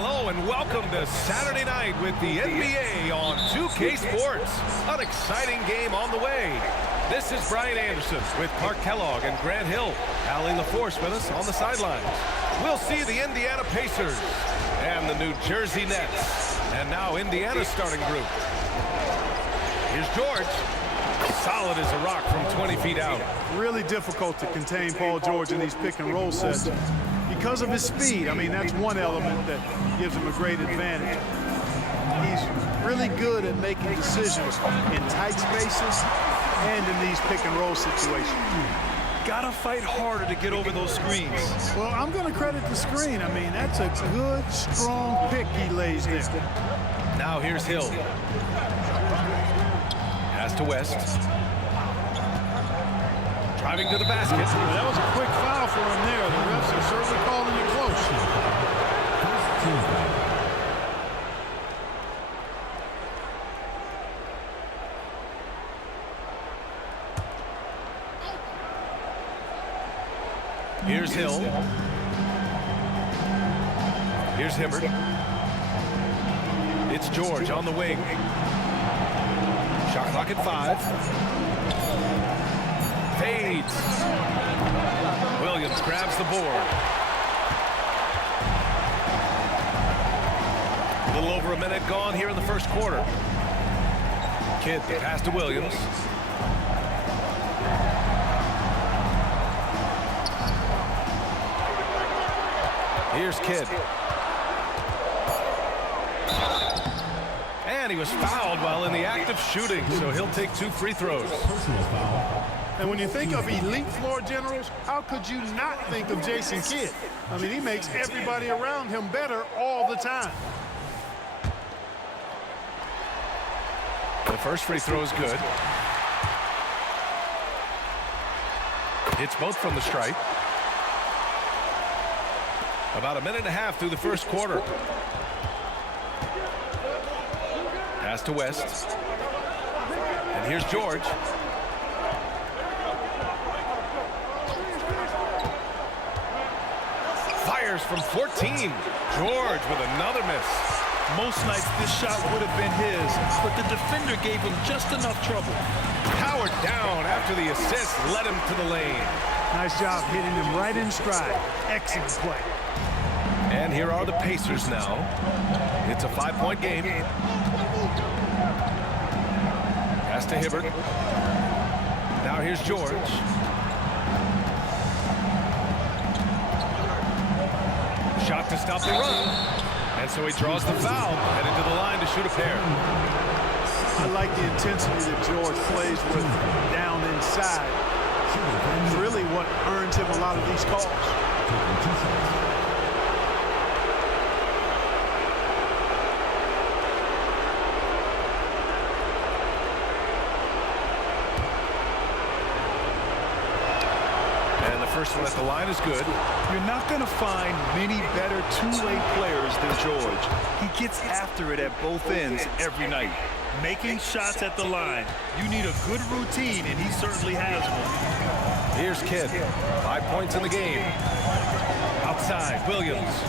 Hello and welcome to Saturday night with the NBA on 2K Sports. An exciting game on the way. This is Brian Anderson with Clark Kellogg and Grant Hill. Allie LaForce with us on the sidelines. We'll see the Indiana Pacers and the New Jersey Nets. And now Indiana's starting group. Here's George. Solid as a rock from 20 feet out. Really difficult to contain Paul George in these pick and roll sets because of his speed. I mean, that's one element that gives him a great advantage. He's really good at making decisions in tight spaces and in these pick and roll situations. Gotta fight harder to get over those screens. Well, I'm going to credit the screen. I mean, that's a good, strong pick he lays there. Now here's Hill. Pass to West. Driving to the basket. Well, that was a quick foul for him there. The refs are certainly calling it close. Here's Hill. Here's Hibbert. It's George on the wing. Shot clock at 5. Fades. Williams grabs the board. A little over a minute gone here in the first quarter. Kidd, the pass to Williams. Here's Kidd. And he was fouled while in the act of shooting, so he'll take 2 free throws. And when you think of elite floor generals, how could you not think of Jason Kidd? I mean, he makes everybody around him better all the time. The first free throw is good. Hits both from the stripe. About a minute and a half through the first quarter. Pass to West. And here's George. Fires from 14. George with another miss. Most nights this shot would have been his, but the defender gave him just enough trouble. Powered down after the assist led him to the lane. Nice job hitting him right in stride. Excellent play. And here are the Pacers now. It's a 5-point game. Pass to Hibbert. Now here's George. Shot to stop the run. And so he draws the foul, headed to the line to shoot a pair. I like the intensity that George plays with down inside. It's really what earns him a lot of these calls. First one at the line is good. You're not going to find many better two-way players than George. He gets after it at both ends every night. Making shots at the line. You need a good routine, and he certainly has one. Here's Kidd. 5 points in the game. Outside, Williams.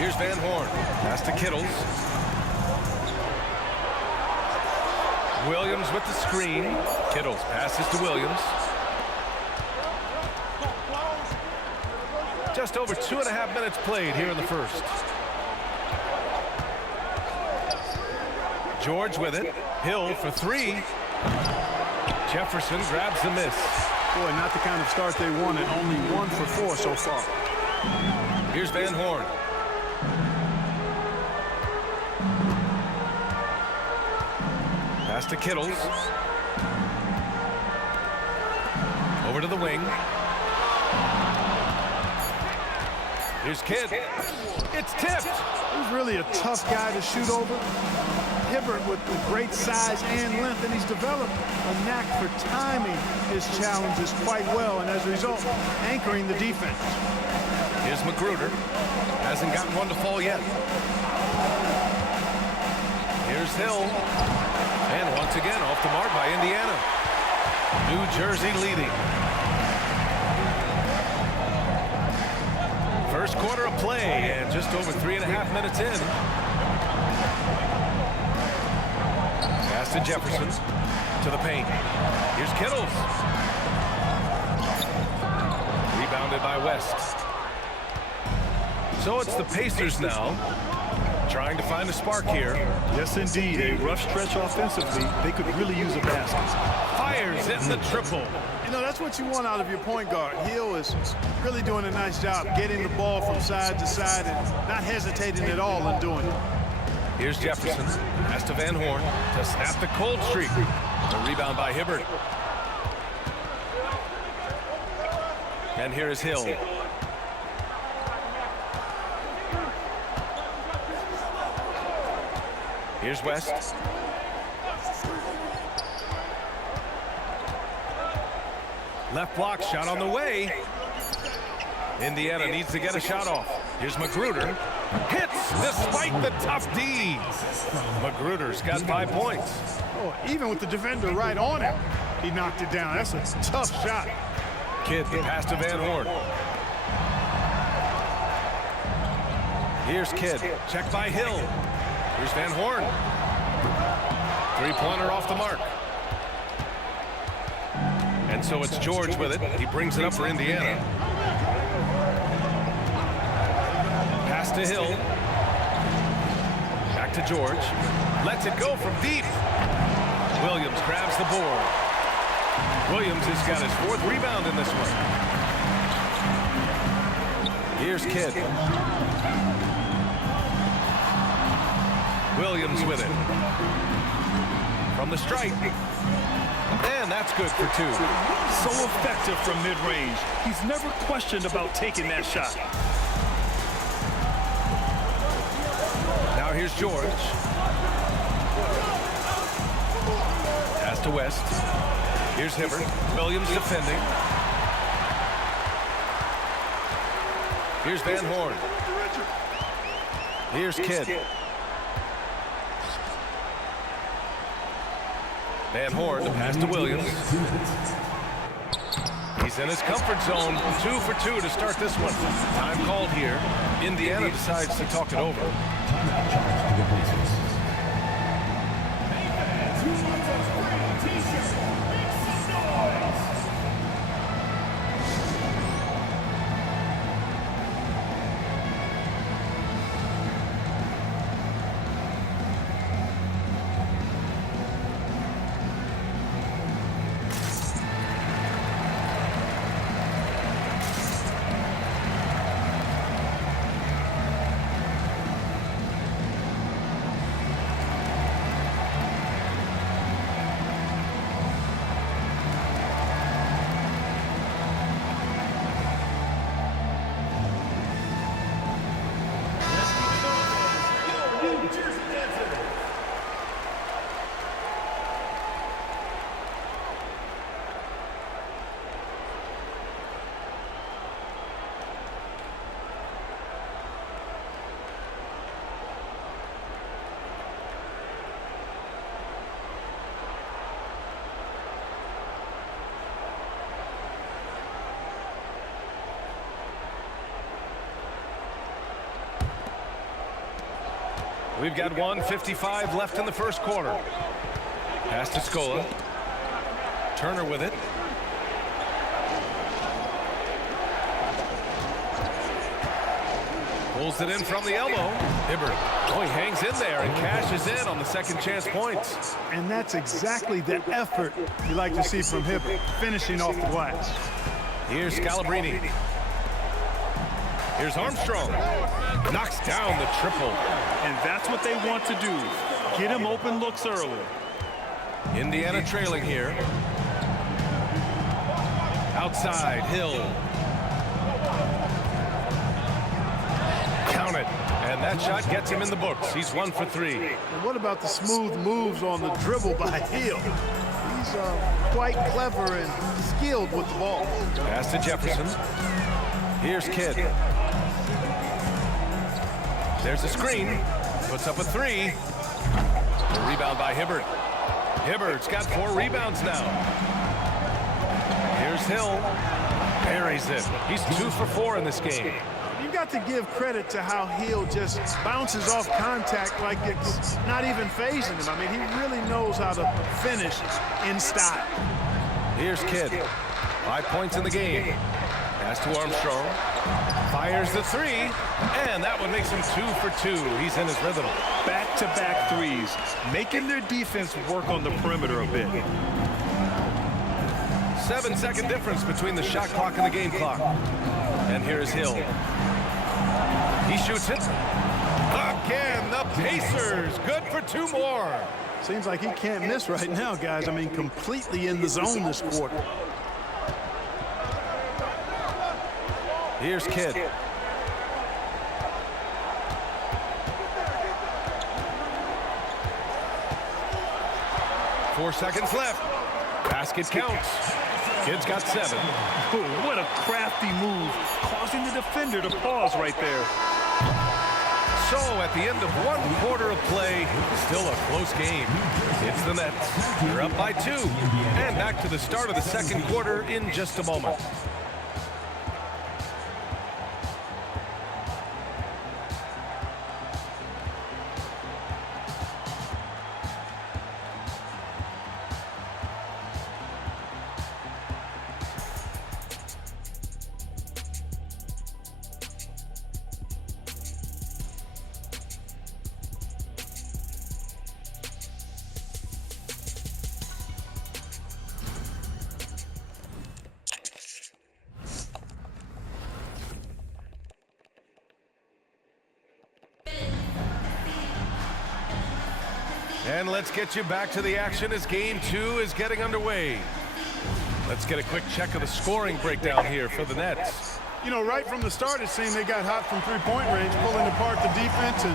Here's Van Horn. Pass to Kittles. Williams with the screen. Kittles passes to Williams. Just over 2.5 minutes played here in the first. George with it. Hill for 3. Jefferson grabs the miss. Boy, not the kind of start they wanted. Only 1 for 4 so far. Here's Van Horn. Pass to Kittles. Over to the wing. Here's Kidd. It's tipped. He's really a tough guy to shoot over. Hibbert with the great size and length, and he's developed a knack for timing his challenges quite well, and as a result, anchoring the defense. Here's Magruder. Hasn't gotten one to fall yet. Here's Hill. And once again, off the mark by Indiana. New Jersey leading. First quarter of play and just over 3.5 minutes in. Pass to Jefferson. To the paint. Here's Kittles. Rebounded by West. So it's the Pacers now, trying to find a spark here. Yes, indeed. A rough stretch offensively. They could really use a basket. Fires hitting the triple. You know, that's what you want out of your point guard. Hill is really doing a nice job getting the ball from side to side and not hesitating at all in doing it. Here's Jefferson. Pass to Van Horn to snap the cold streak. The rebound by Hibbert. And here is Hill. Here's West. Left block shot on the way. Indiana needs to get a shot off. Here's Magruder. Hits despite the tough D. Magruder's got 5 points. Oh, even with the defender right on him, he knocked it down. That's a tough shot. Kidd the pass to Van Horn. Here's Kidd. Check by Hill. Here's Van Horn. Three-pointer off the mark. And so it's George with it. He brings it up for Indiana. Pass to Hill. Back to George. Lets it go from deep. Williams grabs the board. Williams has got his 4th rebound in this one. Here's Kidd. Williams with it. From the stripe. And that's good for 2. So effective from mid-range. He's never questioned about taking that shot. Now here's George. Pass to West. Here's Hibbert. Williams defending. Here's Van Horn. Here's Kidd. Van Horn, the pass to Williams. He's in his comfort zone. 2 for 2 to start this one. Time called here. Indiana decides to talk it over. We've got 1:55 left in the first quarter. Pass to Scola. Turner with it. Pulls it in from the elbow. Hibbert. Oh, he hangs in there and cashes in on the second chance points. And that's exactly the effort you like to see from Hibbert, finishing off the glass. Here's Scalabrine. Here's Armstrong. Knocks down the triple. And that's what they want to do. Get him open looks early. Indiana trailing here. Outside, Hill. Count it. And that shot gets him in the books. He's 1 for 3. And what about the smooth moves on the dribble by Hill? He's quite clever and skilled with the ball. Pass to Jefferson. Here's Kidd. There's a screen. Puts up a 3. The rebound by Hibbert. Hibbert's got 4 rebounds now. Here's Hill. Buries it. He's 2 for 4 in this game. You've got to give credit to how Hill just bounces off contact like it's not even phasing him. I mean, he really knows how to finish in style. Here's Kidd. 5 points in the game. Pass to Armstrong. Fires the three, and that one makes him 2 for 2. He's in his rhythm. Back-to-back threes, making their defense work on the perimeter a bit. 7-second difference between the shot clock and the game clock. And here is Hill. He shoots it. Again, the Pacers. Good for 2 more. Seems like he can't miss right now, guys. I mean, completely in the zone this quarter. Here's Kidd. Four seconds left. Basket counts. Kidd's got 7. Oh, what a crafty move, causing the defender to pause right there. So at the end of 1 quarter of play, still a close game. It's the Nets. They're up by 2. And back to the start of the second quarter in just a moment. And let's get you back to the action as Game 2 is getting underway. Let's get a quick check of the scoring breakdown here for the Nets. You know, right from the start, it seemed they got hot from three-point range, pulling apart the defense and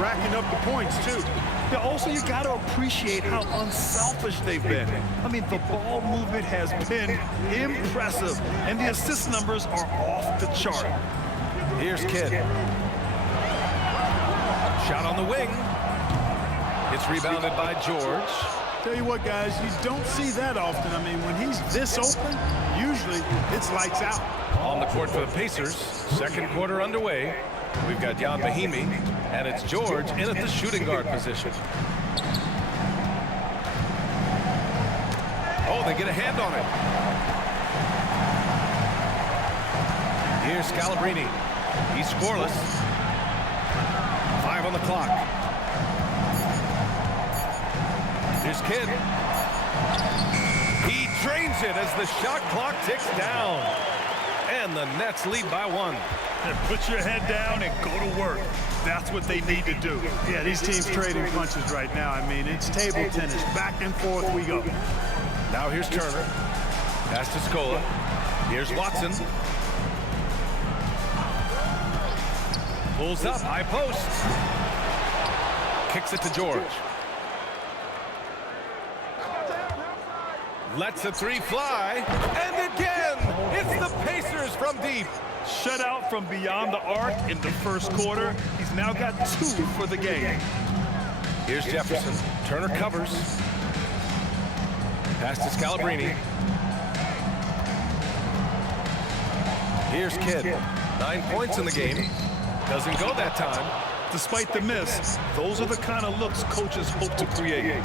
racking up the points, too. Yeah, also, you got to appreciate how unselfish they've been. I mean, the ball movement has been impressive, and the assist numbers are off the chart. Here's Kidd. Shot on the wing. It's rebounded by George. Tell you what, guys, you don't see that often. I mean, when he's this open, usually it's lights out. On the court for the Pacers. Second quarter underway. We've got Jan Mahimi, and it's George in at the shooting guard position. Oh, they get a hand on it. Here's Scalabrine. He's scoreless. 5 on the clock. Here's Kidd. He drains it as the shot clock ticks down. And the Nets lead by 1. And put your head down and go to work. That's what they need to do. Yeah, these teams trading punches right now. I mean, it's table tennis. Back and forth we go. Now here's Turner. Pass to Scola. Here's Watson. Pulls up, high post. Kicks it to George. Lets a three fly. And again, it's the Pacers from deep. Shut out from beyond the arc in the first quarter. He's now got 2 for the game. Here's Jefferson. Turner covers. Pass to Scalabrine. Here's Kidd. 9 points in the game. Doesn't go that time. Despite the miss, those are the kind of looks coaches hope to create.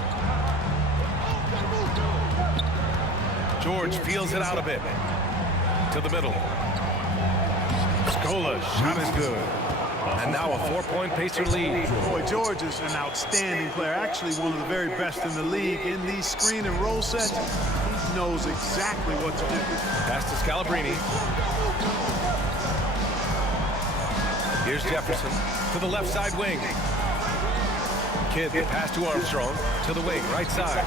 George feels it out a bit. To the middle. Scola, shot is good. And now a 4-point Pacer lead. Boy, George is an outstanding player. Actually, one of the very best in the league. In these screen and roll sets, he knows exactly what to do. Pass to Scalabrine. Here's Jefferson to the left side wing. Kidd, pass to Armstrong to the wing, right side.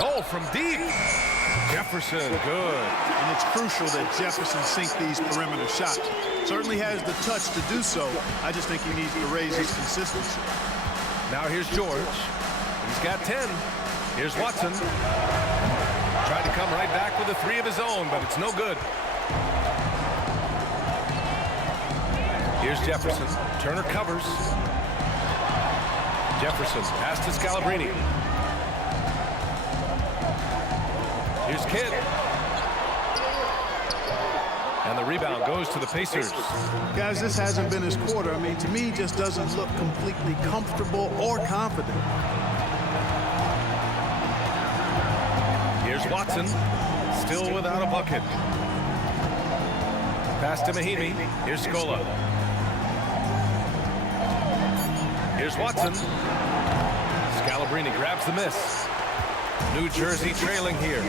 Oh, from deep. Jefferson, good. And it's crucial that Jefferson sink these perimeter shots. Certainly has the touch to do so. I just think he needs to raise his consistency. Now here's George. He's got 10. Here's Watson. Tried to come right back with a 3 of his own, but it's no good. Here's Jefferson. Turner covers. Jefferson, pass to Scalabrine. Here's Kidd. And the rebound goes to the Pacers. Guys, this hasn't been his quarter. I mean, to me, he just doesn't look completely comfortable or confident. Here's Watson, still without a bucket. Pass to Mahinmi. Here's Scola. Here's Watson. Scalabrine grabs the miss. New Jersey trailing here.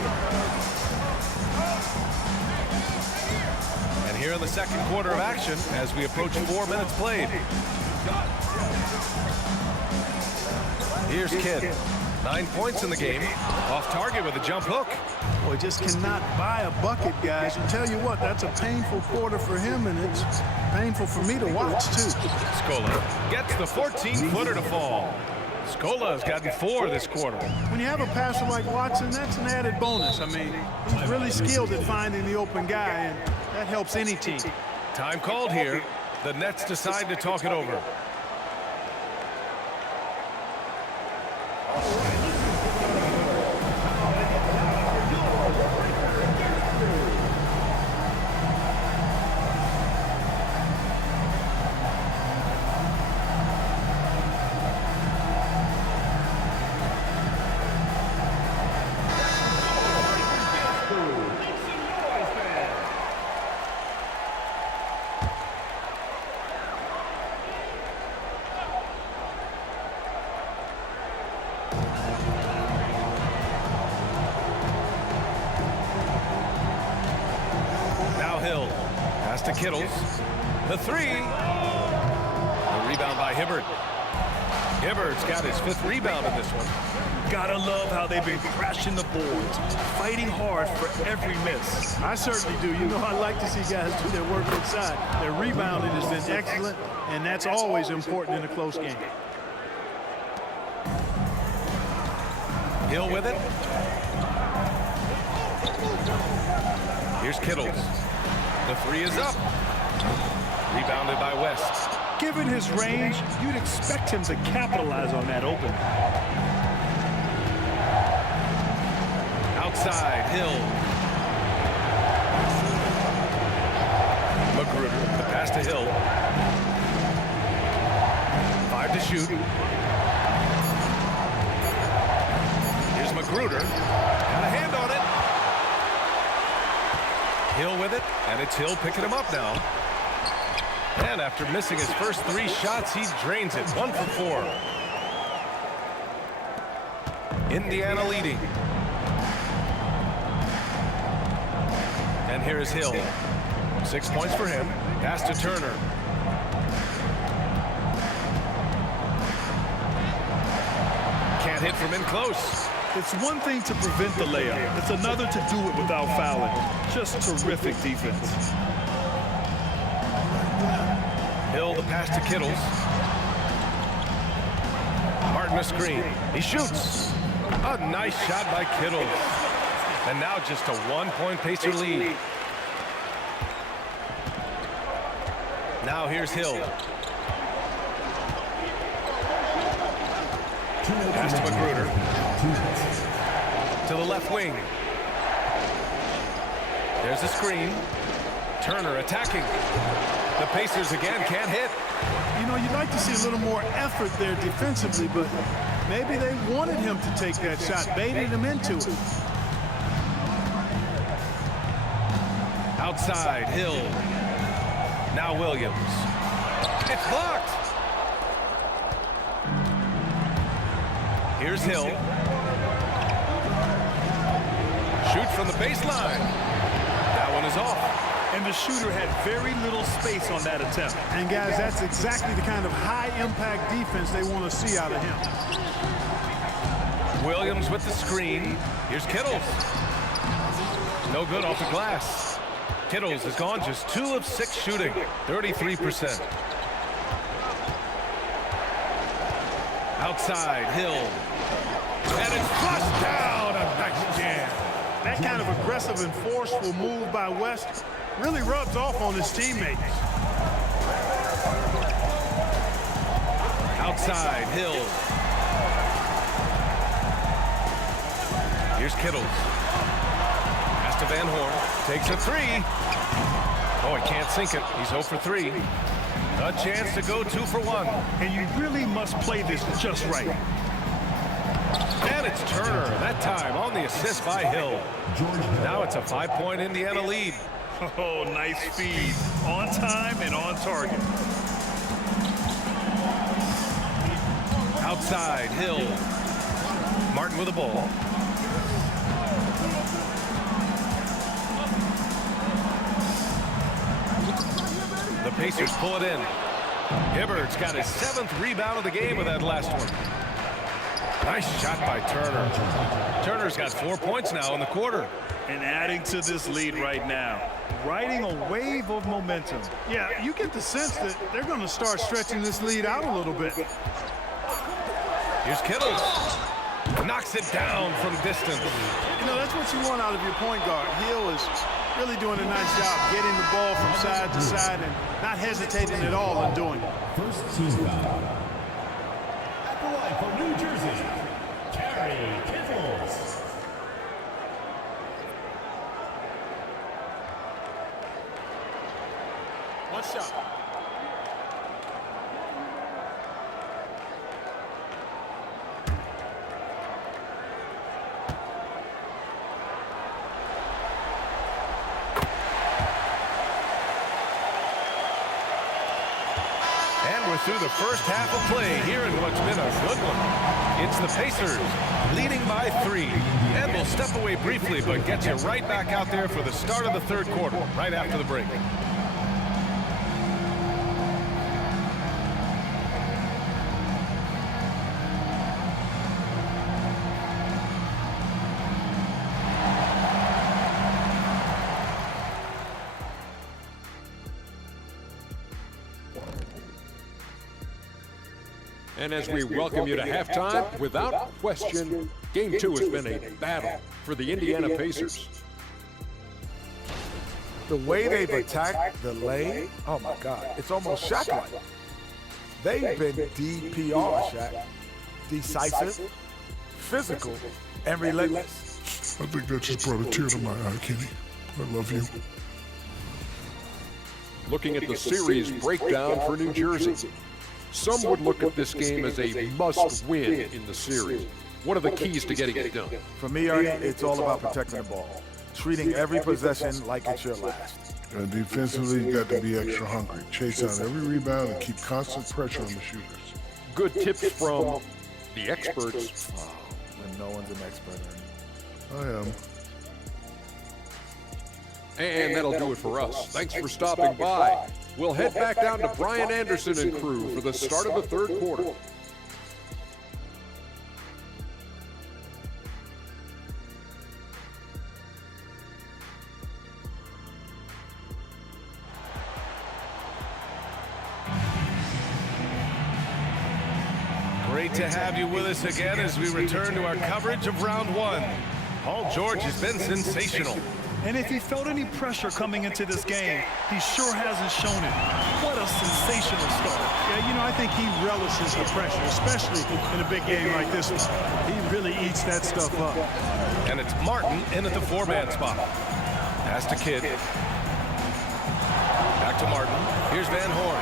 And here in the second quarter of action as we approach 4 minutes played. Here's Kidd. 9 points in the game. Off target with a jump hook. Boy, just cannot buy a bucket, guys. And tell you what, that's a painful quarter for him, and it's painful for me to watch, too. Scola gets the 14-footer to fall. Scola has gotten 4 this quarter. When you have a passer like Watson, that's an added bonus. I mean, he's really skilled at finding the open guy, and that helps any team. Time called here. The Nets decide to talk it over. Hill. Pass to Kittles. The 3. The rebound by Hibbert. Hibbert's got his 5th rebound in this one. Gotta love how they've been crashing the boards, fighting hard for every miss. I certainly do. You know, I like to see guys do their work inside. Their rebounding has been excellent, and that's always important in a close game. Hill with it. Here's Kittles. The 3 is up. Rebounded by West. Given his range, you'd expect him to capitalize on that open. Outside, Hill. Magruder, the pass to Hill. 5 to shoot. Here's Magruder. Got a hand on it. Hill with it, and it's Hill picking him up now. And after missing his first 3 shots, he drains it. 1 for 4. Indiana leading. And here is Hill. 6 points for him. Pass to Turner. Can't hit from in close. It's one thing to prevent the layup. It's another to do it without fouling. Just terrific defense. Hill, the pass to Kittles. Martin a screen. He shoots. A nice shot by Kittles. And now just a 1-point Pacer lead. Now here's Hill. Pass to Magruder. To the left wing. There's a screen. Turner attacking. The Pacers again can't hit. You know, you'd like to see a little more effort there defensively, but maybe they wanted him to take that shot, baited him into it. Outside, Hill. Now Williams. It's blocked. Here's Hill. Shoots from the baseline. That one is off. And the shooter had very little space on that attempt. And guys, that's exactly the kind of high-impact defense they want to see out of him. Williams with the screen. Here's Kittles. No good off the glass. Kittles has gone just 2 of 6 shooting, 33%. Outside, Hill. And it's flushed down. A nice jam. That kind of aggressive and forceful move by West really rubs off on his teammates. Outside, Hill. Here's Kittles. Pass to Van Horn. Takes a three. Oh, he can't sink it. He's 0 for 3. A chance to go 2 for 1. And you really must play this just right. And it's Turner, that time on the assist by Hill. Now it's a 5-point Indiana lead. Oh, nice speed. On time and on target. Outside, Hill. Martin with the ball. The Pacers pull it in. Hibbert's got his 7th rebound of the game with that last one. Nice shot by Turner. Turner's got 4 points now in the quarter. And adding to this lead right now. Riding a wave of momentum. Yeah, you get the sense that they're going to start stretching this lead out a little bit. Here's Kittles. Knocks it down from distance. You know, that's what you want out of your point guard. Hill is really doing a nice job getting the ball from side to side and not hesitating at all in doing it. First team foul. At the line for New Jersey, Terry Kittles. One shot. And we're through the first half of play here in what's been a good one. It's the Pacers leading by 3. And we'll step away briefly, but get you right back out there for the start of the third quarter, right after the break. And as we welcome you to halftime, without question, Game 2 has been a battle for the Indiana Pacers. The way they've attacked the lane, oh my God, it's almost Shaq-like. They've been DPR, Shaq. Decisive, physical, and relentless. I think that just brought a tear to my eye, Kenny. I love you. Looking at the series breakdown for New Jersey. Some would look at this game as a must-win in the series. What are the keys to getting it done? For me, Ernie, it's all about protecting the ball. Treating every possession like it's your last. And defensively, you got to be extra hungry. Chase out every rebound and keep constant pressure on the shooters. Good tips from the experts. Oh, when no one's an expert, Ernie. I am. And that'll do it for us. Thanks for stopping by. We'll head back down to Brian Anderson and crew for the start of the third quarter. Great to have you with us again as we return to our coverage of round 1. Paul George has been sensational. And if he felt any pressure coming into this game, he sure hasn't shown it. What a sensational start. Yeah, you know, I think he relishes the pressure, especially in a big game like this one. He really eats that stuff up. And it's Martin in at the 4-man spot. Pass to Kidd. Back to Martin. Here's Van Horn.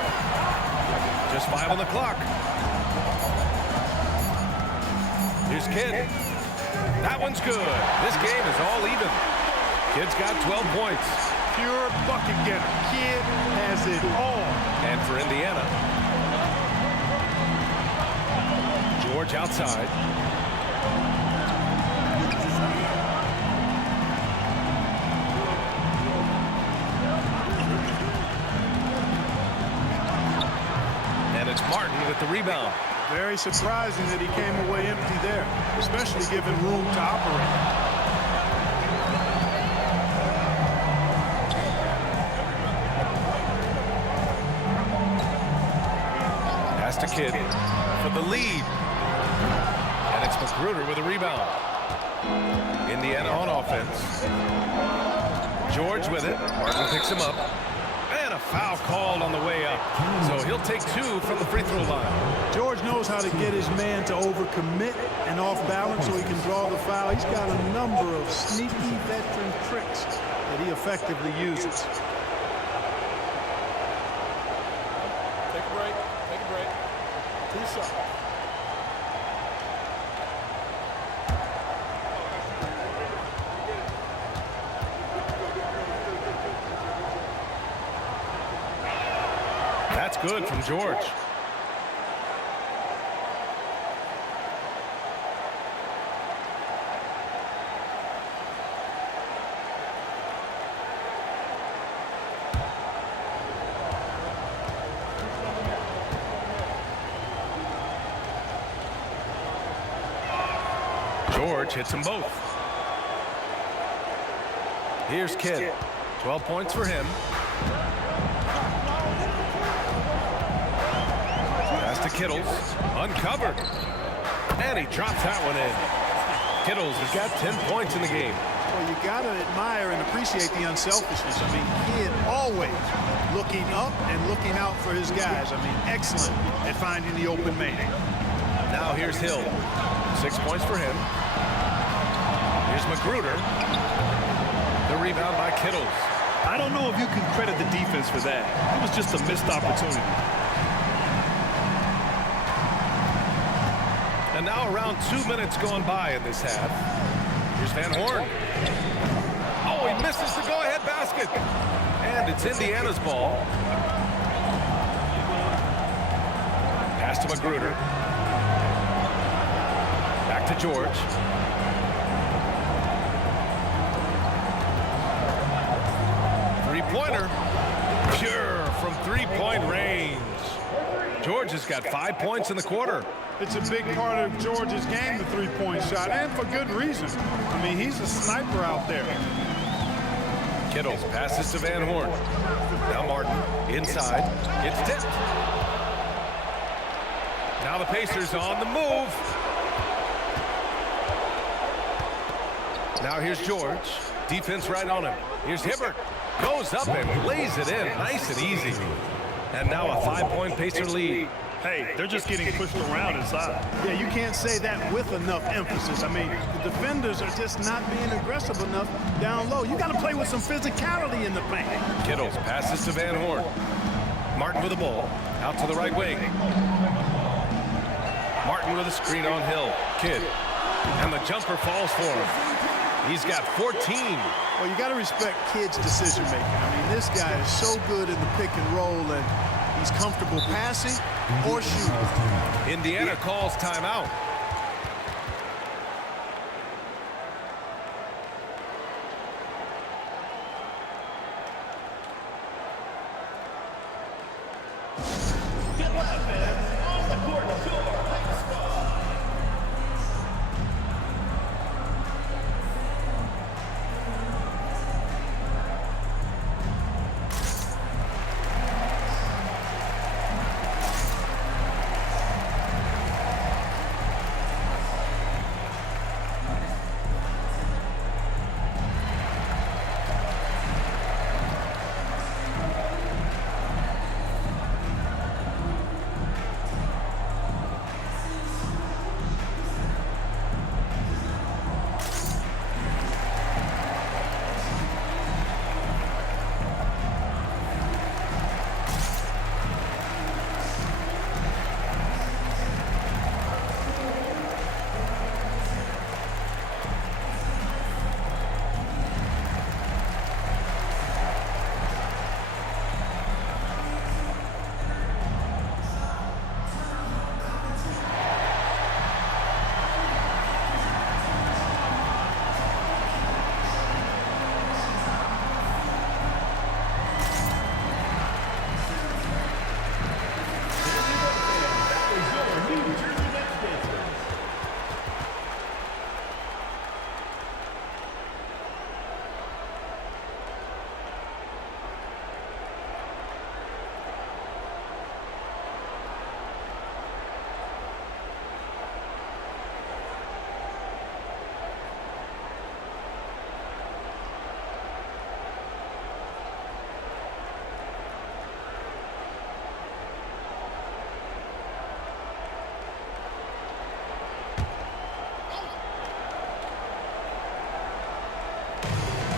Just 5 on the clock. Here's Kidd. That one's good. This game is all even. Kidd's got 12 points. Pure bucket getter. Kidd has it all. And for Indiana, George outside. And it's Martin with the rebound. Very surprising that he came away empty there, especially given room to operate. To Kidd for the lead. And it's Magruder with a rebound. Indiana on offense. George with it. Martin picks him up. And a foul called on the way up. So he'll take 2 from the free throw line. George knows how to get his man to overcommit and off balance so he can draw the foul. He's got a number of sneaky veteran tricks that he effectively uses. Take a break. Take a break. 2 shots. That's good from George. George hits them both. Here's Kidd. 12 points for him. Pass to Kittles. Uncovered. And he drops that one in. Kittles has got 10 points in the game. Well, you got to admire and appreciate the unselfishness. I mean, Kidd always looking up and looking out for his guys. I mean, excellent at finding the open man. Now here's Hill. 6 points for him. Here's Magruder. The rebound by Kittles. I don't know if you can credit the defense for that. It was just a missed opportunity. And now around 2 minutes going by in this half. Here's Van Horn. Oh, he misses the go-ahead basket. And it's Indiana's ball. Pass to Magruder. Back to George. Three-pointer. Pure from three-point range. George has got 5 points in the quarter. It's a big part of George's game, the three-point shot, and for good reason. I mean, he's a sniper out there. Kittles passes to Van Horn. Now Martin inside. It's tipped. Now the Pacers on the move. Now here's George. Defense right on him. Here's Hibbert. Goes up and lays it in. Nice and easy. And now a 5-point Pacer lead. Hey, they're just getting pushed around inside. Yeah, you can't say that with enough emphasis. I mean, the defenders are just not being aggressive enough down low. You got to play with some physicality in the paint. Kittles passes to Van Horn. Martin with the ball. Out to the right wing. Martin with a screen on Hill. Kidd. And the jumper falls for him. He's got 14. Well, you got to respect Kidd's decision making. I mean, this guy is so good in the pick and roll, and he's comfortable passing or shooting. Indiana calls timeout.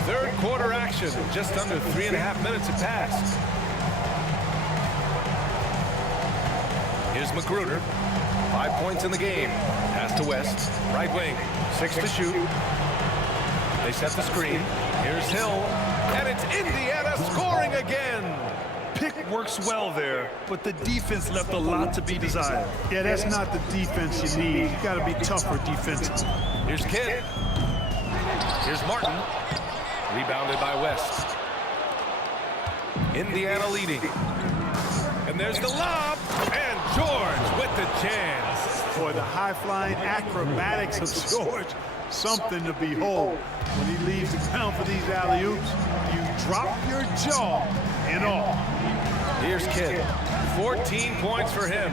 Third quarter action. Just under 3.5 minutes have passed. Here's Magruder. 5 points in the game. Pass to West. Right wing. 6 to shoot. They set the screen. Here's Hill. And it's Indiana scoring again. Pick works well there, but the defense left a lot to be desired. Yeah, that's not the defense you need. You got to be tougher defensively. Here's Kidd. Here's Martin. Rebounded by West. Indiana leading. And there's the lob. And George with the chance. Boy, the high-flying acrobatics of George, something to behold. When he leaves the ground for these alley-oops, you drop your jaw and all. Here's Kidd. 14 points for him.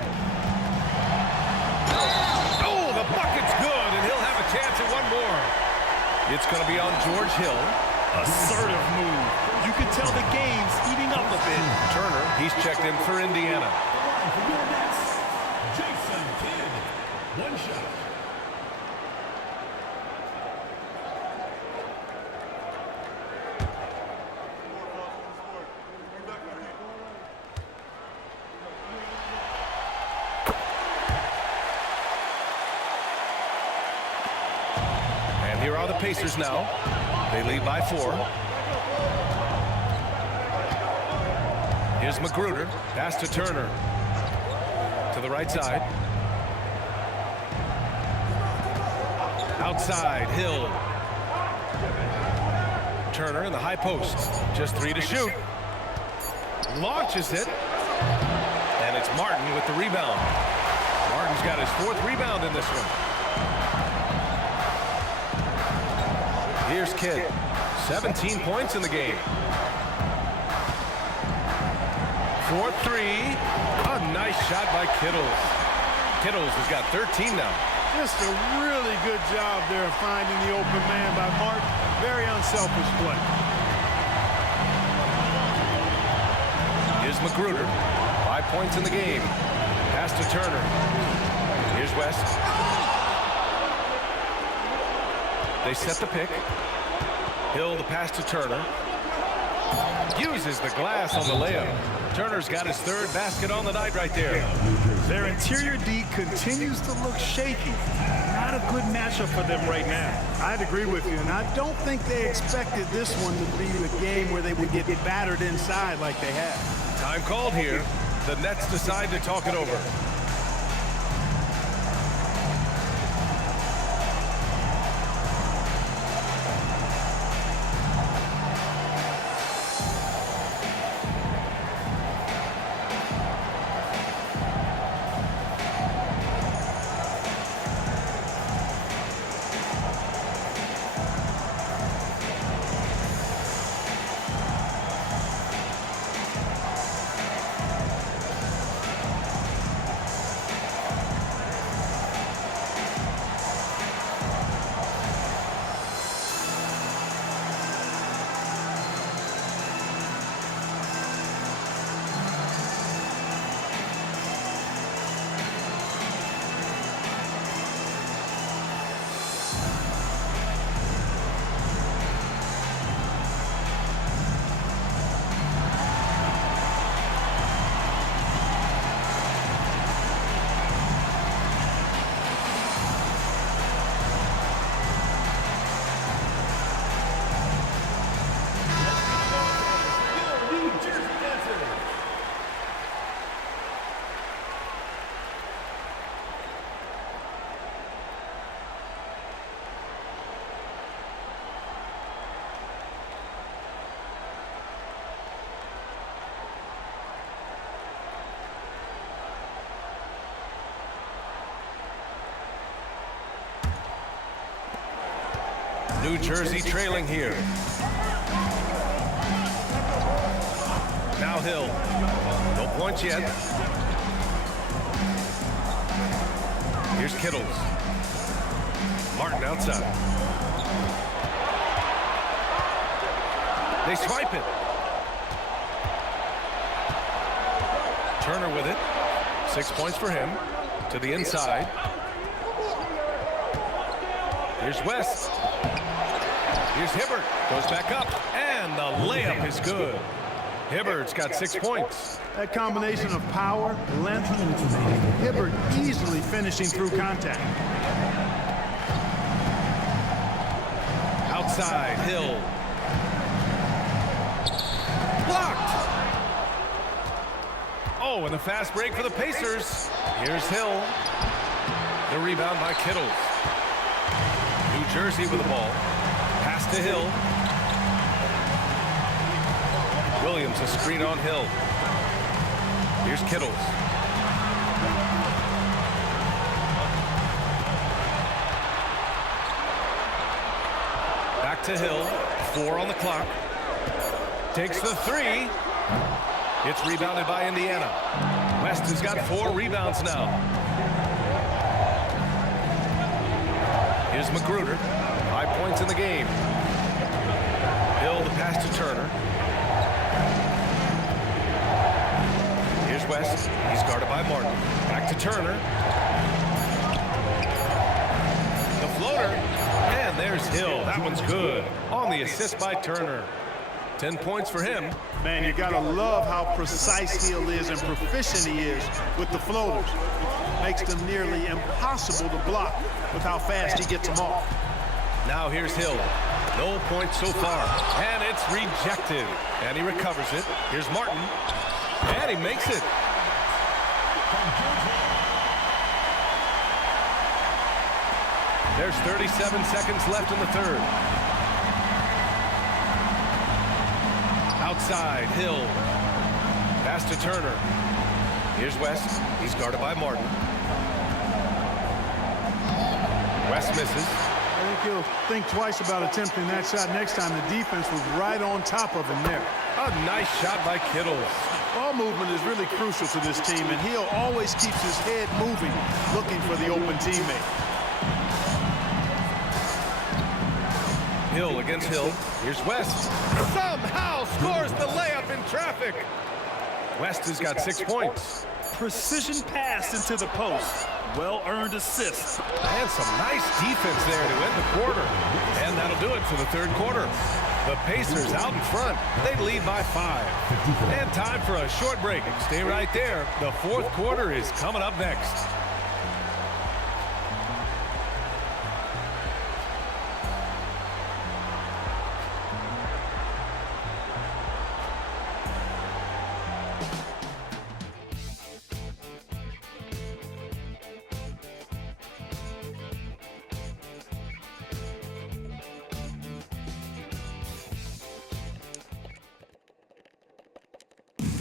Oh, the bucket's good, and he'll have a chance at one more. It's going to be on George Hill. Assertive move. You can tell the game's heating up a bit. Turner, he's checked in for Indiana. For your Nets, Jason Kidd. One shot. And here are the Pacers now. They lead by 4. Here's Magruder. Pass to Turner. To the right side. Outside, Hill. Turner in the high post. Just 3 to shoot. Launches it. And it's Martin with the rebound. Martin's got his 4th rebound in this one. Here's Kidd. 17 points in the game. 4-3. A nice shot by Kittles. Kittles has got 13 now. Just a really good job there of finding the open man by Martin. Very unselfish play. Here's Magruder. 5 points in the game. Pass to Turner. Here's West. They set the pick. Hill the pass to Turner. Uses the glass on the layup. Turner's got his 3rd basket on the night right there. Their interior D continues to look shaky. Not a good matchup for them right now. I'd agree with you, and I don't think they expected this one to be the game where they would get battered inside like they have. Time called here. The Nets decide to talk it over. New Jersey trailing here. Now Hill. No points yet. Here's Kittles. Martin outside. They swipe it. Turner with it. 6 points for him. To the inside. Here's West. Here's Hibbert. Goes back up. And the layup is good. Hibbert's got 6 points. That combination of power, length, Hibbert easily finishing through contact. Outside, Hill. Blocked. Oh, and a fast break for the Pacers. Here's Hill. The rebound by Kittle. New Jersey with the ball. Pass to Hill. Williams, a screen on Hill. Here's Kittles. Back to Hill. 4 on the clock. Takes the 3. It's rebounded by Indiana. West has got 4 rebounds now. Here's Magruder. 5 points in the game. Hill the pass to Turner. Here's West. He's guarded by Martin. Back to Turner. The floater. And there's Hill. That one's good. On the assist by Turner. 10 points for him. Man, you gotta love how precise Hill is and proficient he is with the floaters. Makes them nearly impossible to block with how fast he gets them off. Now here's Hill. No points so far. And it's rejected. And he recovers it. Here's Martin. And he makes it. There's 37 seconds left in the third. Outside, Hill. Pass to Turner. Here's West. He's guarded by Martin. West misses. I think he'll think twice about attempting that shot next time. The defense was right on top of him there. A nice shot by Kittle. Ball movement is really crucial to this team, and Hill always keeps his head moving, looking for the open teammate. Hill against Hill. Here's West. Somehow scores the layup in traffic. West has got 6 points. Precision pass into the post. Well-earned assist. And some nice defense there to end the quarter. And that'll do it for the third quarter. The Pacers out in front. They lead by 5. And time for a short break. Stay right there. The fourth quarter is coming up next.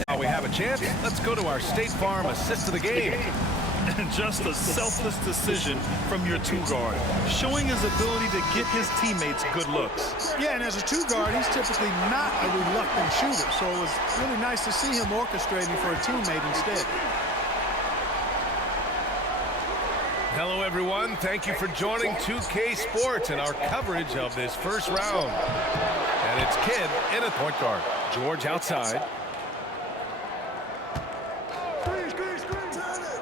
Now we have a chance. Let's go to our State Farm assist of the game. And just a selfless decision from your two-guard, showing his ability to get his teammates good looks. Yeah, and as a two-guard, he's typically not a reluctant shooter, so it was really nice to see him orchestrating for a teammate instead. Hello, everyone. Thank you for joining 2K Sports and our coverage of this first round. And it's Kidd in at point guard. George outside.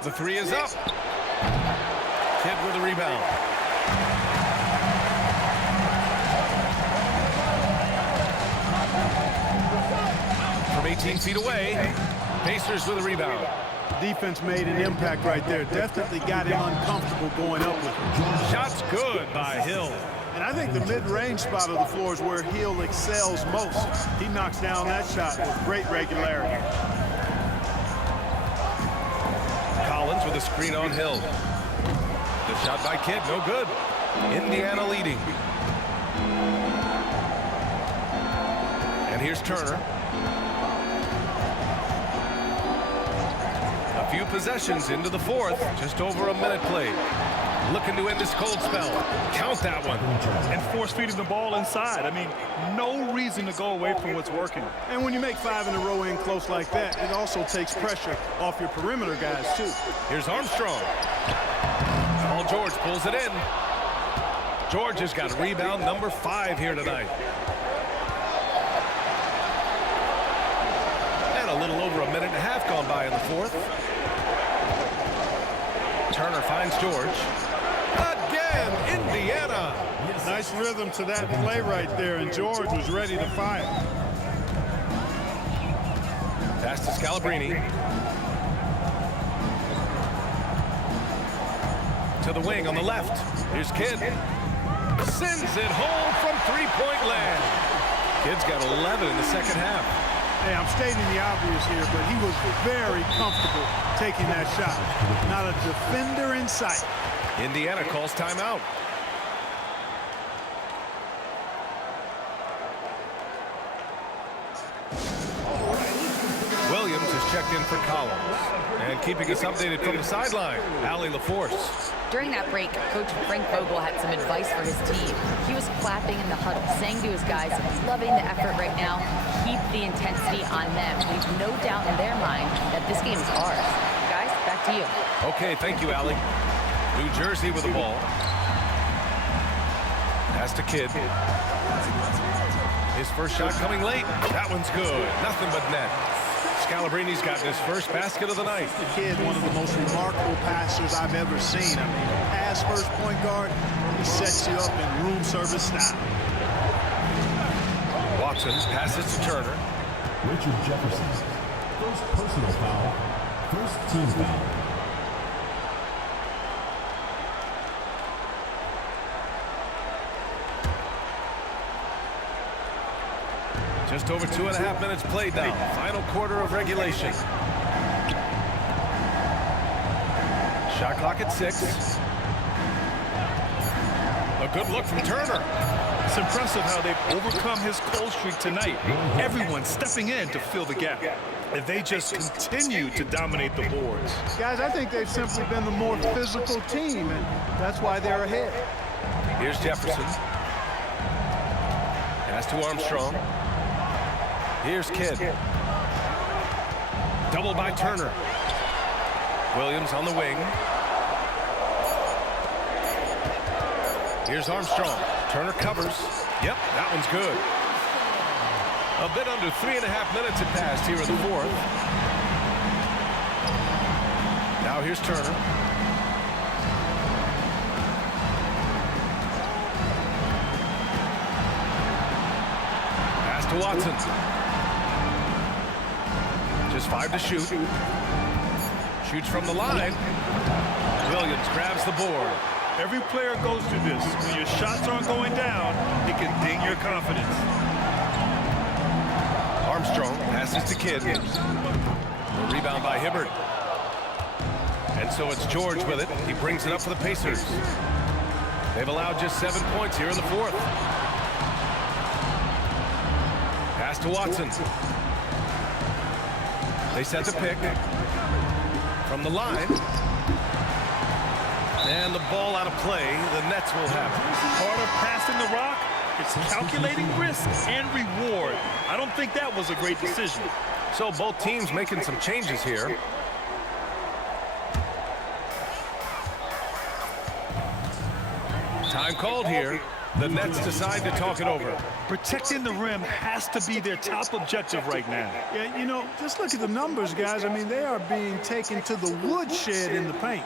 The 3 is up. Kidd with a rebound. From 18 feet away, Pacers with a rebound. Defense made an impact right there. Definitely got him uncomfortable going up with him. Shot's good by Hill. And I think the mid-range spot of the floor is where Hill excels most. He knocks down that shot with great regularity. Collins with a screen on Hill. The shot by Kidd, no good. Indiana leading. And here's Turner. A few possessions into the fourth, just over a minute played. Looking to end this cold spell. Count that one. And force-feeding the ball inside. I mean, no reason to go away from what's working. And when you make 5 in a row in close like that, it also takes pressure off your perimeter guys, too. Here's Armstrong. Paul George pulls it in. George has got rebound number 5 here tonight. And a little over a minute and a half gone by in the fourth. Turner finds George. Again! and Indiana. Nice rhythm to that play right there, and George was ready to fire. Pass to Scalabrine. To the wing on the left. Here's Kidd. Sends it home from three-point land. Kidd's got 11 in the second half. Hey, I'm stating the obvious here, but he was very comfortable taking that shot. Not a defender in sight. Indiana calls timeout. Williams is checked in for Collins. And keeping us updated from the sideline, Allie LaForce. During that break, Coach Frank Vogel had some advice for his team. He was clapping in the huddle, saying to his guys, loving the effort right now, keep the intensity on them. Leave no doubt in their mind that this game is ours. Guys, back to you. Okay, thank you, Allie. New Jersey with the ball. Pass to Kidd. His first shot coming late. That one's good. Nothing but net. Scalabrine's gotten his first basket of the night. The kid, one of the most remarkable passers I've ever seen. I mean, pass first point guard, he sets you up in room service style. Watson passes to Turner. Richard Jefferson. First personal foul. First team foul. Just over 2.5 minutes played now. Final quarter of regulation. Shot clock at 6. A good look from Turner. It's impressive how they've overcome his cold streak tonight. Everyone stepping in to fill the gap. And they just continue to dominate the boards. Guys, I think they've simply been the more physical team, and that's why they're ahead. Here's Jefferson. Pass to Armstrong. Here's Kidd. Double by Turner. Williams on the wing. Here's Armstrong. Turner covers. Yep, that one's good. A bit under 3.5 minutes had passed here in the fourth. Now here's Turner. Pass to Watson. Just 5 to shoot. Shoots from the line. Williams grabs the board. Every player goes through this. When your shots aren't going down, it can ding your confidence. Armstrong passes to Kidd. The rebound by Hibbert. And so it's George with it. He brings it up for the Pacers. They've allowed just 7 points here in the fourth. Pass to Watson. They set the pick from the line. And the ball out of play. The Nets will have it. Part of passing the rock, it's calculating risk and reward. I don't think that was a great decision. So both teams making some changes here. Time called here. The Nets decide to talk it over. Protecting the rim has to be their top objective right now. Yeah, you know, just look at the numbers, guys. I mean, they are being taken to the woodshed in the paint.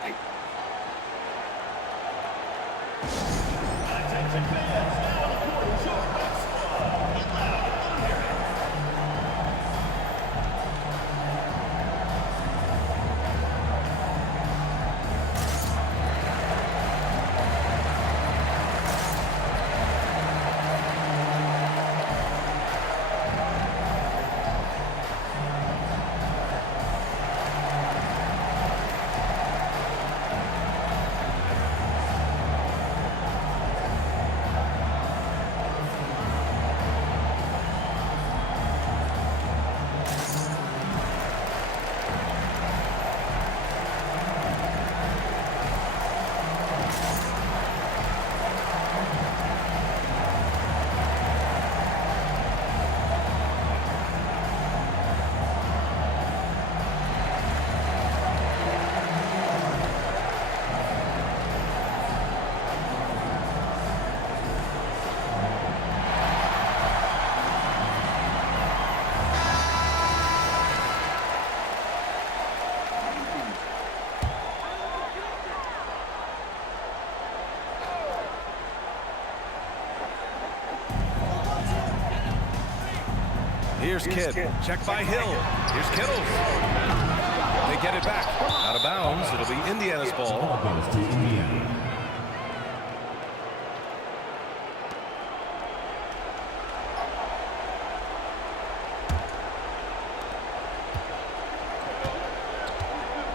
Here's Kidd. Check by Hill. Here's Kittles. They get it back. Out of bounds. It'll be Indiana's ball. Ball goes to Indiana.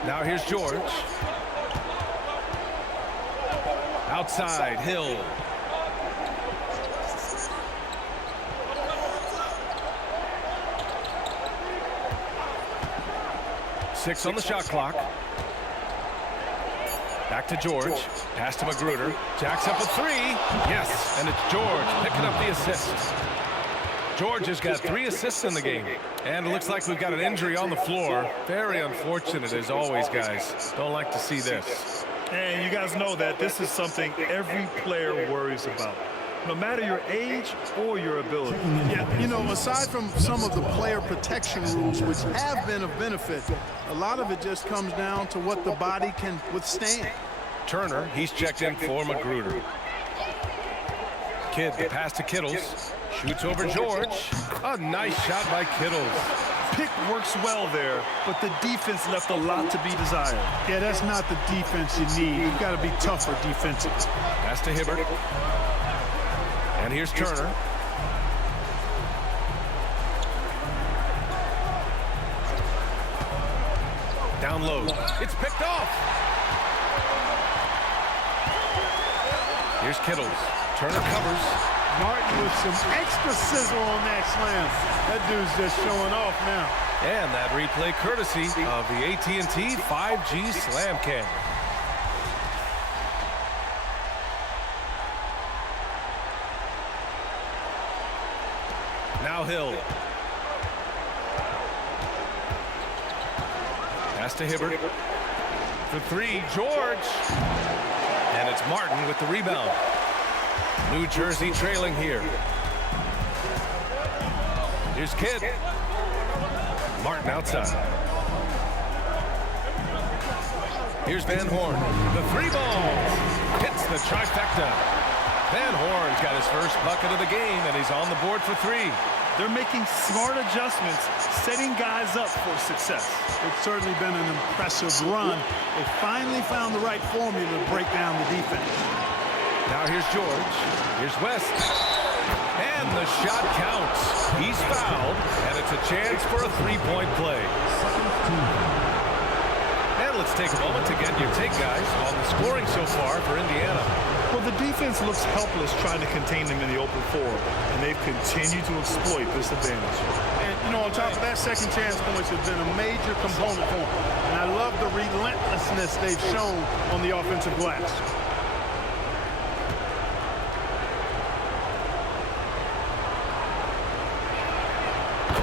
Now here's George. Outside, Hill. Six on the shot clock. Back to George. Pass to Magruder. Jacks up a three. Yes, and it's George picking up the assist. George has got 3 assists in the game. And it looks like we've got an injury on the floor. Very unfortunate as always, guys. Don't like to see this. And you guys know that this is something every player worries about, no matter your age or your ability. Yeah, you know, aside from some of the player protection rules, which have been of benefit, a lot of it just comes down to what the body can withstand. Turner, he's checked in for Magruder. Kidd, the pass to Kittles. Shoots over George. A nice shot by Kittles. Pick works well there, but the defense left a lot to be desired. Yeah, that's not the defense you need. You've got to be tougher defensively. Pass to Hibbert. And here's Turner. Down low. It's picked off. Here's Kittles. Turner covers. Martin with some extra sizzle on that slam. That dude's just showing off now. And that replay courtesy of the AT&T 5G Slam Cam. Now Hill. Pass to Hibbert. For 3, George. And it's Martin with the rebound. New Jersey trailing here. Here's Kidd. Martin outside. Here's Van Horn. The 3 ball. Hits the trifecta. Van Horn's got his first bucket of the game, and he's on the board for 3. They're making smart adjustments, setting guys up for success. It's certainly been an impressive run. They finally found the right formula to break down the defense. Now here's George. Here's West. And the shot counts. He's fouled, and it's a chance for a 3-point play. And let's take a moment to get your take, guys, on the scoring so far for Indiana. Well, the defense looks helpless trying to contain them in the open floor, and they've continued to exploit this advantage. And, you know, on top of that, second chance points have been a major component for them. And I love the relentlessness they've shown on the offensive glass.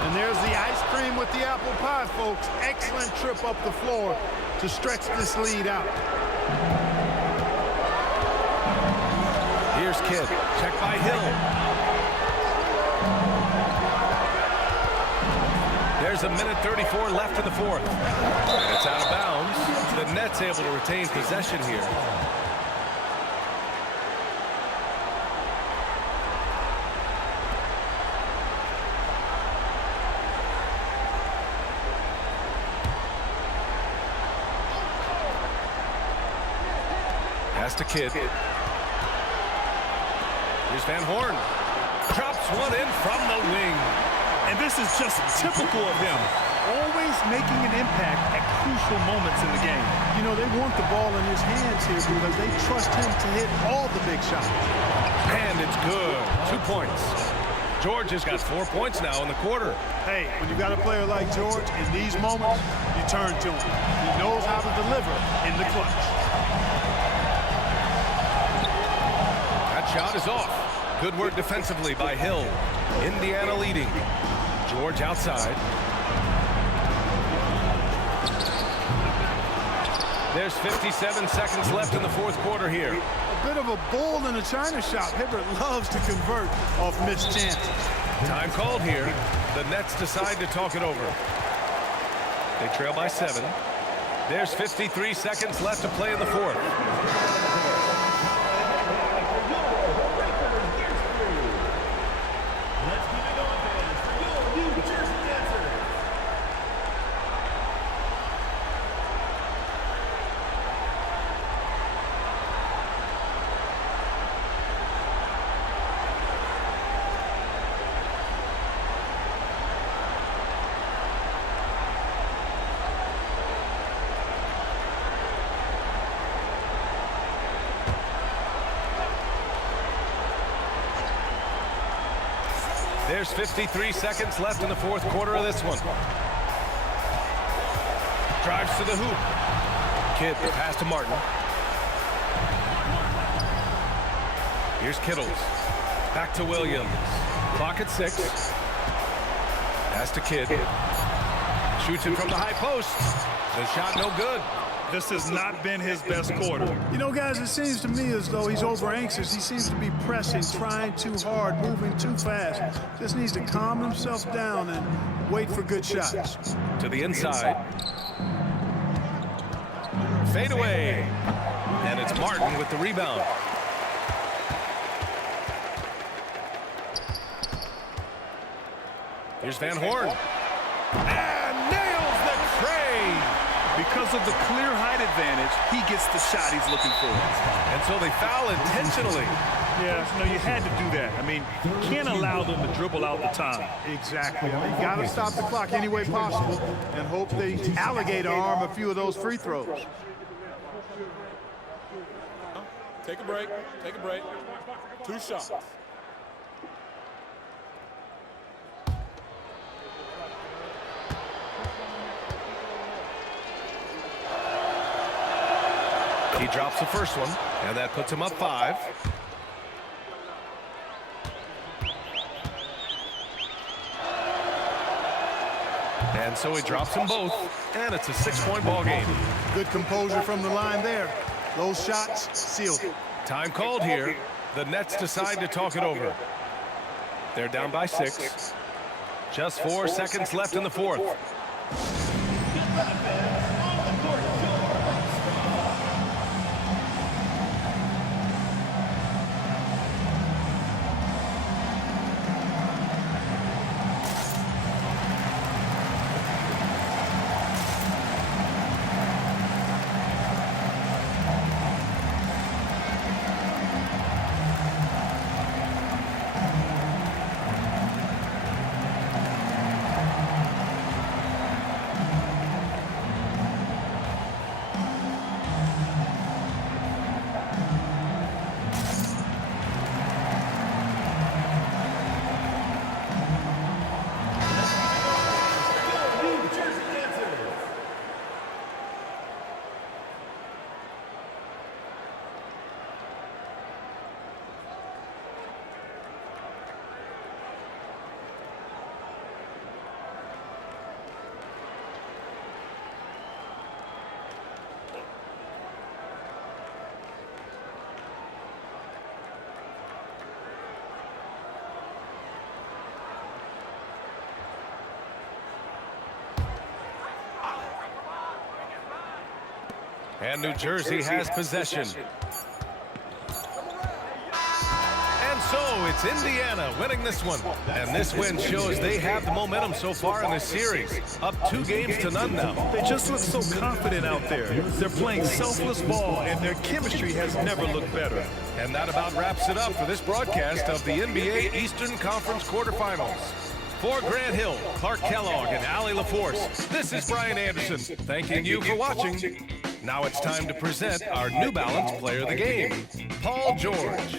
And there's the ice cream with the apple pie, folks. Excellent trip up the floor to stretch this lead out. Here's Kidd. Check by Hill. There's a minute 34 left in the fourth. And it's out of bounds. The Nets able to retain possession here. Pass to Kidd. Here's Van Horn. Drops one in from the wing. And this is just typical of him, always making an impact at crucial moments in the game. You know, they want the ball in his hands here because they trust him to hit all the big shots. And it's good. 2 points. George has got 4 points now in the quarter. Hey, when you got a player like George, in these moments, you turn to him. He knows how to deliver in the clutch. That shot is off. Good work defensively by Hill. Indiana leading. George outside. There's 57 seconds left in the fourth quarter here. A bit of a bull in a china shop. Hibbert loves to convert off missed chances. Time called here. The Nets decide to talk it over. They trail by 7. There's 53 seconds left to play in the fourth. Let's keep it going, fans. For your New Jersey There's 53 seconds left in the fourth quarter of this one. Drives to the hoop. Kidd, the pass to Martin. Here's Kittles. Back to Williams. Clock at 6. Pass to Kidd. Shoots it from the high post. The shot no good. This has not been his best quarter. You know, guys, it seems to me as though he's over anxious. He seems to be pressing, trying too hard, moving too fast. Just needs to calm himself down and wait for good shots. To the inside. Fade away. And it's Martin with the rebound. Here's Van Horn. And nails the tray. Because of the clear height advantage, he gets the shot he's looking for. And so they foul intentionally. Yeah, no, you had to do that. I mean, you can't allow them to dribble out the time. Exactly. I mean, you got to stop the clock any way possible and hope they alligator arm a few of those free throws. Take a break. Take a break. 2 shots. He drops the first one, and that puts him up 5. And so he drops them both, and it's a 6-point ball game. Good composure from the line there. Those shots sealed it. Time called here. The Nets decide to talk it over. They're down by 6. Just 4 seconds left in the fourth. And New Jersey has possession. And so it's Indiana winning this one. And this win shows they have the momentum so far in this series. Up 2-0 now. They just look so confident out there. They're playing selfless ball, and their chemistry has never looked better. And that about wraps it up for this broadcast of the NBA Eastern Conference quarterfinals. For Grant Hill, Clark Kellogg, and Allie LaForce, this is Brian Anderson, thanking you for watching. Now it's time to present our New Balance Player of the Game, Paul George.